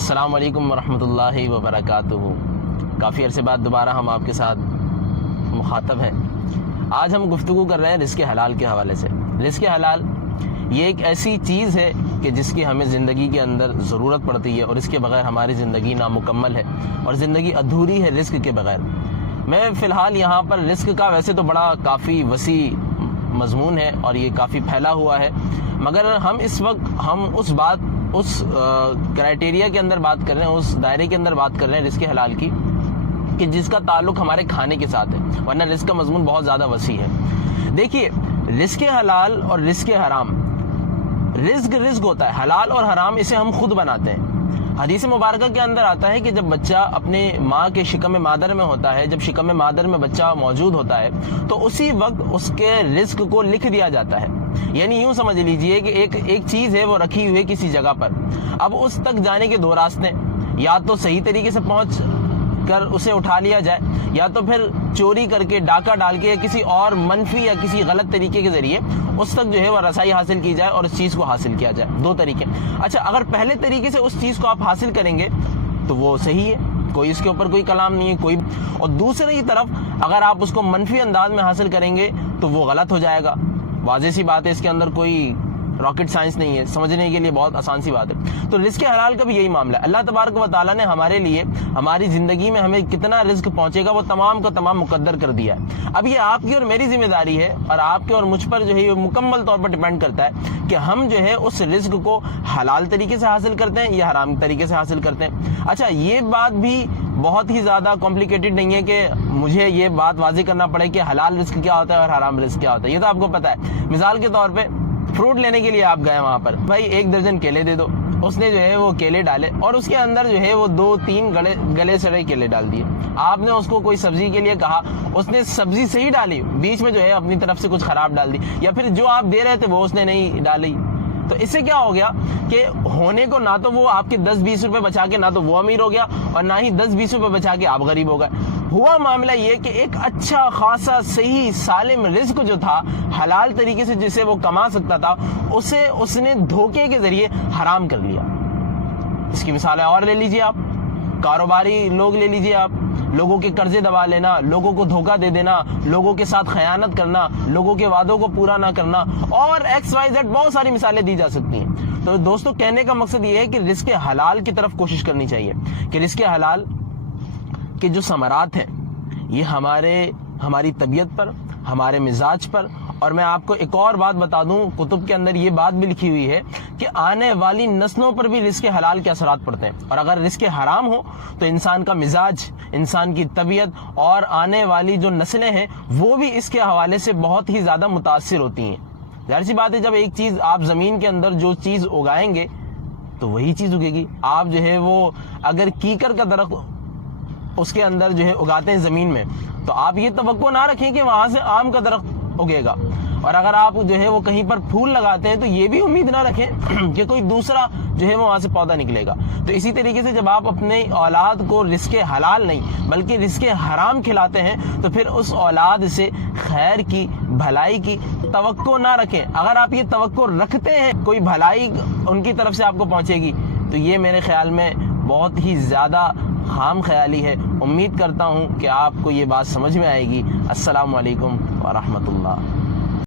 السلام علیکم ورحمۃ اللہ وبرکاتہ۔ کافی عرصے بعد دوبارہ ہم آپ کے ساتھ مخاطب ہیں۔ آج ہم گفتگو کر رہے ہیں رزق حلال کے حوالے سے۔ رزق حلال یہ ایک ایسی چیز ہے کہ جس کی ہمیں زندگی کے اندر ضرورت پڑتی ہے، اور اس کے بغیر ہماری زندگی نامکمل ہے اور زندگی ادھوری ہے رزق کے بغیر۔ میں فی الحال یہاں پر رزق کا ویسے تو بڑا کافی وسیع مضمون ہے اور یہ کافی پھیلا ہوا ہے، مگر ہم اس وقت اس کرائٹیریا کے اندر بات کر رہے ہیں، اس دائرے کے اندر بات کر رہے ہیں رزق حلال کی، کہ جس کا تعلق ہمارے کھانے کے ساتھ ہے، ورنہ رزق کا مضمون بہت زیادہ وسیع ہے۔ دیکھیے، رزق حلال اور رزق حرام، رزق ہوتا ہے، حلال اور حرام اسے ہم خود بناتے ہیں۔ حدیث مبارکہ کے اندر آتا ہے کہ جب بچہ اپنے ماں کے شکم مادر میں ہوتا ہے، جب شکم مادر میں بچہ موجود ہوتا ہے تو اسی وقت اس کے رزق کو لکھ دیا جاتا ہے۔ یعنی یوں سمجھ لیجئے کہ ایک چیز ہے وہ رکھی ہوئی کسی جگہ پر، اب اس تک جانے کے دو راستے، یا تو صحیح طریقے سے پہنچ کر اسے اٹھا لیا جائے، یا تو پھر چوری کر کے ڈاکہ ڈال کے یا کسی اور منفی یا کسی غلط طریقے کے ذریعے اس تک جو ہے وہ رسائی حاصل کی جائے اور اس چیز کو حاصل کیا جائے۔ دو طریقے۔ اچھا، اگر پہلے طریقے سے اس چیز کو آپ حاصل کریں گے تو وہ صحیح ہے، کوئی اس کے اوپر کوئی کلام نہیں ہے کوئی، اور دوسری طرف اگر آپ اس کو منفی انداز میں حاصل کریں گے تو وہ غلط ہو جائے گا۔ واضح سی بات ہے، اس کے اندر کوئی راکٹ سائنس نہیں ہے، سمجھنے کے لیے بہت آسان سی بات ہے۔ تو رزق حلال کا بھی یہی معاملہ ہے۔ اللہ تبارک و تعالیٰ نے ہمارے لیے ہماری زندگی میں ہمیں کتنا رزق پہنچے گا وہ تمام کا تمام مقدر کر دیا ہے۔ اب یہ آپ کی اور میری ذمہ داری ہے، اور آپ کے اور مجھ پر جو ہے یہ مکمل طور پر ڈیپینڈ کرتا ہے کہ ہم جو ہے اس رزق کو حلال طریقے سے حاصل کرتے ہیں یا حرام طریقے سے حاصل کرتے ہیں۔ اچھا، یہ بات بھی بہت ہی زیادہ کمپلیکیٹڈ نہیں ہے کہ مجھے یہ بات واضح کرنا پڑے کہ حلال رزق کیا ہوتا ہے اور حرام رزق کیا ہوتا ہے، یہ تو آپ کو پتہ ہے۔ مثال کے طور پہ فروٹ لینے کے لیے آپ گئے وہاں پر، بھائی 1 درجن کیلے دے دو، اس نے جو ہے وہ کیلے ڈالے اور اس کے اندر جو ہے وہ 2-3 گلے سڑے کیلے ڈال دیے۔ آپ نے اس کو کوئی سبزی کے لیے کہا، اس نے سبزی صحیح ڈالی، بیچ میں جو ہے اپنی طرف سے کچھ خراب ڈال دی، یا پھر جو آپ دے رہے تھے وہ اس نے نہیں ڈالی۔ تو اس سے کیا ہو گیا کہ ہونے کو نہ تو وہ آپ کے 10-20 روپے بچا کے نہ تو وہ امیر ہو گیا، اور نہ ہی 10-20 روپے بچا کے آپ غریب ہو گئے۔ ہوا معاملہ یہ کہ ایک اچھا خاصا صحیح سالم رزق جو تھا حلال طریقے سے جسے وہ کما سکتا تھا، اسے اس نے دھوکے کے ذریعے حرام کر لیا۔ اس کی مثالیں اور لے لیجئے آپ، کاروباری لوگ لے لیجئے آپ، لوگوں کے قرضے دبا لینا، لوگوں کو دھوکہ دے دینا، لوگوں کے ساتھ خیانت کرنا، لوگوں کے وعدوں کو پورا نہ کرنا، اور XYZ بہت ساری مثالیں دی جا سکتی ہیں۔ تو دوستو، کہنے کا مقصد یہ ہے کہ رزق حلال کی طرف کوشش کرنی چاہیے، کہ رزق حلال کے جو ثمرات ہیں یہ ہماری طبیعت پر، ہمارے مزاج پر، اور میں آپ کو ایک اور بات بتا دوں، کتب کے اندر یہ بات بھی لکھی ہوئی ہے کہ آنے والی نسلوں پر بھی رزق حلال کے اثرات پڑتے ہیں، اور اگر رزق حرام ہو تو انسان کا مزاج، انسان کی طبیعت اور آنے والی جو نسلیں ہیں وہ بھی اس کے حوالے سے بہت ہی زیادہ متاثر ہوتی ہیں۔ ظاہر سی بات ہے، جب ایک چیز آپ زمین کے اندر جو چیز اگائیں گے تو وہی چیز اگے گی۔ آپ جو ہے وہ اگر کیکر کا درخت اس کے اندر جو ہے اگاتے ہیں زمین میں، تو آپ یہ توقع نہ رکھیں کہ وہاں سے آم کا درخت اگے گا، اور اگر آپ جو ہے وہ کہیں پر پھول لگاتے ہیں تو یہ بھی امید نہ رکھیں کہ کوئی دوسرا جو ہے وہ وہاں سے پودا نکلے گا۔ تو اسی طریقے سے جب آپ اپنے اولاد کو رزق حلال نہیں بلکہ رزق حرام کھلاتے ہیں تو پھر اس اولاد سے خیر کی، بھلائی کی توقع نہ رکھیں۔ اگر آپ یہ توقع رکھتے ہیں کوئی بھلائی ان کی طرف سے آپ کو پہنچے گی، تو یہ میرے خیال میں بہت ہی زیادہ خام خیالی ہے۔ امید کرتا ہوں کہ آپ کو یہ بات سمجھ میں آئے گی۔ السلام علیکم ورحمۃ اللہ۔